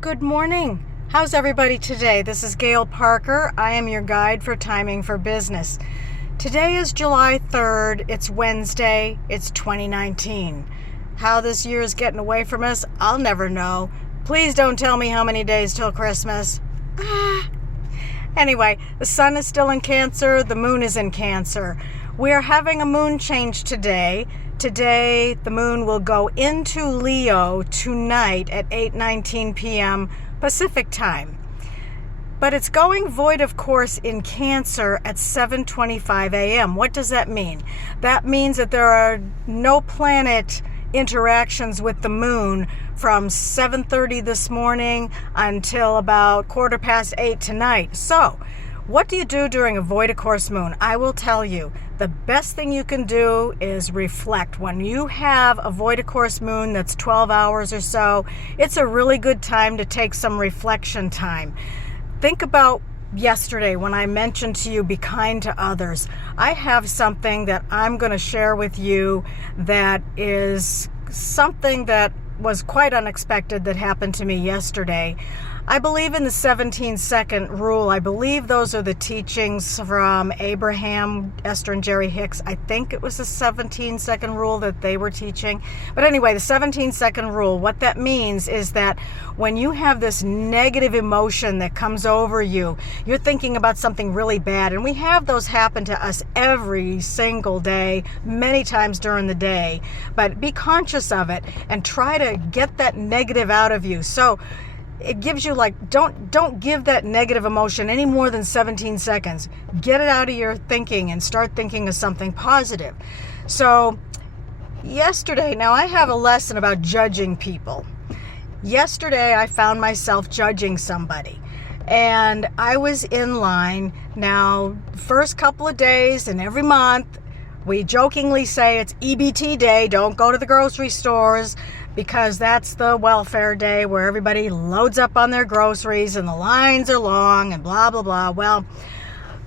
Good morning. How's everybody today? This is Gail Parker. I am your guide for timing for business. Today is July 3rd. It's Wednesday. It's 2019. How this year is getting away from us, I'll never know. Please don't tell me how many days till Christmas. Anyway, the sun is still in Cancer. The moon is in Cancer. We are having a moon change today. Today, the moon will go into Leo tonight at 8:19 p.m. Pacific time. But it's going void of course in Cancer at 7:25 a.m. What does that mean? That means that there are no planet interactions with the moon from 7:30 this morning until about 8:15 tonight. So, what do you do during a void of course moon? I will tell you. The best thing you can do is reflect. When you have a void of course moon that's 12 hours or so, it's a really good time to take some reflection time. Think about yesterday when I mentioned to you, be kind to others. I have something that I'm going to share with you that is something that was quite unexpected that happened to me yesterday. I believe in the 17-second rule. I believe those are the teachings from Abraham, Esther, and Jerry Hicks. I think it was the 17-second rule that they were teaching. But anyway, the 17-second rule, what that means is that when you have this negative emotion that comes over you, you're thinking about something really bad. And we have those happen to us every single day, many times during the day. But be conscious of it and try to get that negative out of you. So it gives you don't give that negative emotion any more than 17 seconds. Get it out of your thinking and start thinking of something positive. So yesterday, now I have a lesson about judging people. Yesterday, I found myself judging somebody. And I was in line. Now, first couple of days and every month, we jokingly say it's EBT day. Don't go to the grocery stores, because that's the welfare day where everybody loads up on their groceries and the lines are long and blah, blah, blah. Well,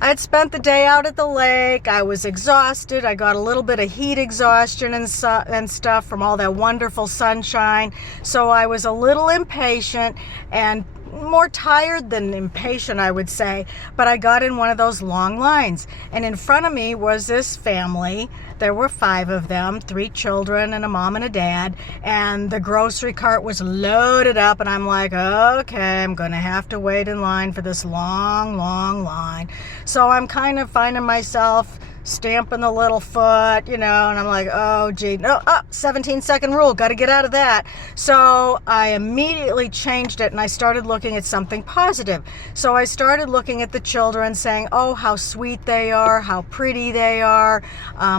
I'd spent the day out at the lake. I was exhausted. I got a little bit of heat exhaustion and stuff from all that wonderful sunshine. So I was a little impatient and more tired than impatient, I would say, but I got in one of those long lines, and in front of me was this family. There were 5 of them, 3 children and a mom and a dad, and the grocery cart was loaded up, and I'm like, okay, I'm gonna have to wait in line for this long line. So I'm kind of finding myself stamping the little foot, and I'm like, oh gee, no, 17-second rule, got to get out of that. So I immediately changed it and I started looking at something positive. So I started looking at the children, saying, oh, how sweet they are, how pretty they are.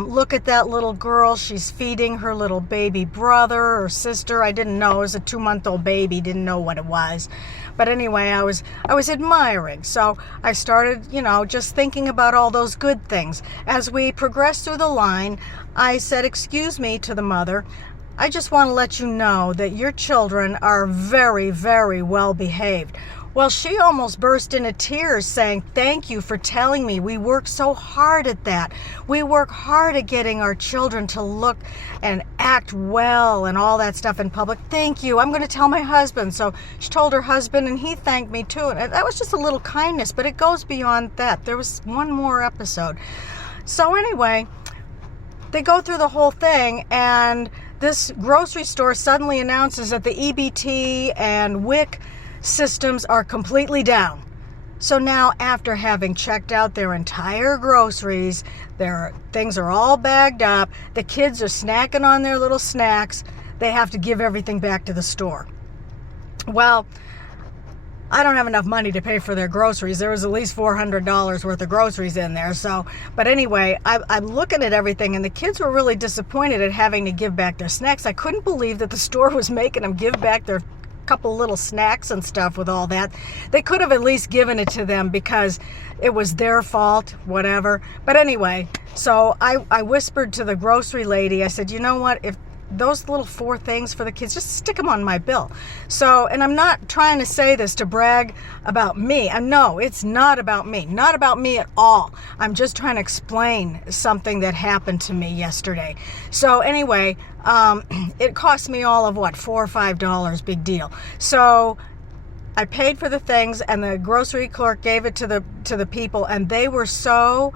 Look at that little girl, she's feeding her little baby brother or sister. I didn't know, it was a 2-month-old baby, didn't know what it was. But anyway, I was admiring. So I started, just thinking about all those good things. As we progressed through the line, I said, excuse me, to the mother. I just want to let you know that your children are very, very well behaved. Well, she almost burst into tears saying, thank you for telling me. We work so hard at that. We work hard at getting our children to look and act well and all that stuff in public. Thank you. I'm going to tell my husband. So she told her husband and he thanked me too. And that was just a little kindness, but it goes beyond that. There was one more episode. So anyway, they go through the whole thing, and this grocery store suddenly announces that the EBT and WIC systems are completely down. So now, after having checked out their entire groceries, their things are all bagged up, the kids are snacking on their little snacks, they have to give everything back to the store. Well, I don't have enough money to pay for their groceries. There was at least $400 worth of groceries in there. So, but anyway, I'm looking at everything, and the kids were really disappointed at having to give back their snacks. I couldn't believe that the store was making them give back their couple little snacks and stuff with all that. They could have at least given it to them because it was their fault, whatever. But anyway, so I whispered to the grocery lady, I said, you know what, if those little 4 things for the kids, just stick them on my bill. So, and I'm not trying to say this to brag about me. And no, it's not about me. Not about me at all. I'm just trying to explain something that happened to me yesterday. So anyway, it cost me all of what, $4 or $5, big deal. So I paid for the things, and the grocery clerk gave it to the people, and they were so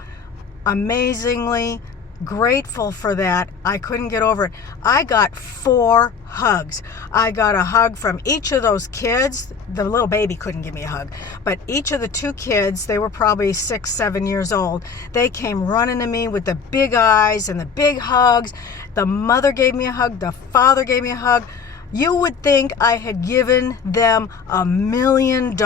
amazingly grateful for that. I couldn't get over it. I got 4 hugs. I got a hug from each of those kids. The little baby couldn't give me a hug, but each of the 2 kids, they were probably 6, 7 years old. They came running to me with the big eyes and the big hugs. The mother gave me a hug. The father gave me a hug. You would think I had given them $1 million.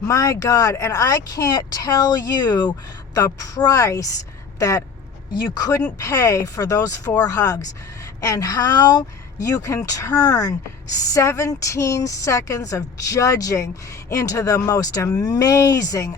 My God, and I can't tell you the price that you couldn't pay for those 4 hugs, and how you can turn 17 seconds of judging into the most amazing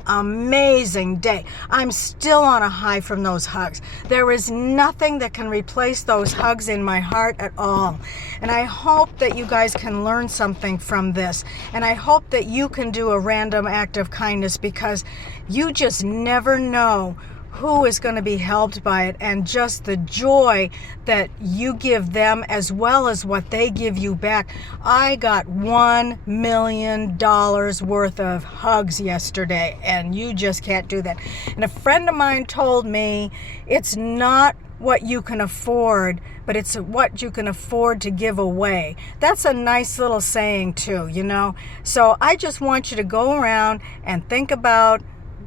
day. I'm still on a high from those hugs. There is nothing that can replace those hugs in my heart at all. And I hope that you guys can learn something from this. And I hope that you can do a random act of kindness, because you just never know who is going to be helped by it, and just the joy that you give them as well as what they give you back. I got $1 million worth of hugs yesterday, and you just can't do that. And a friend of mine told me it's not what you can afford, but it's what you can afford to give away. That's a nice little saying too, you know. So I just want you to go around and think about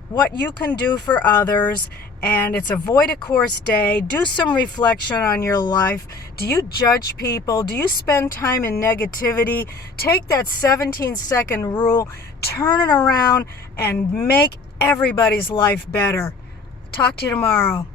what you can do for others. And it's Avoid a Course Day. Do some reflection on your life. Do you judge people? Do you spend time in negativity? Take that 17-second rule, turn it around, and make everybody's life better. Talk to you tomorrow.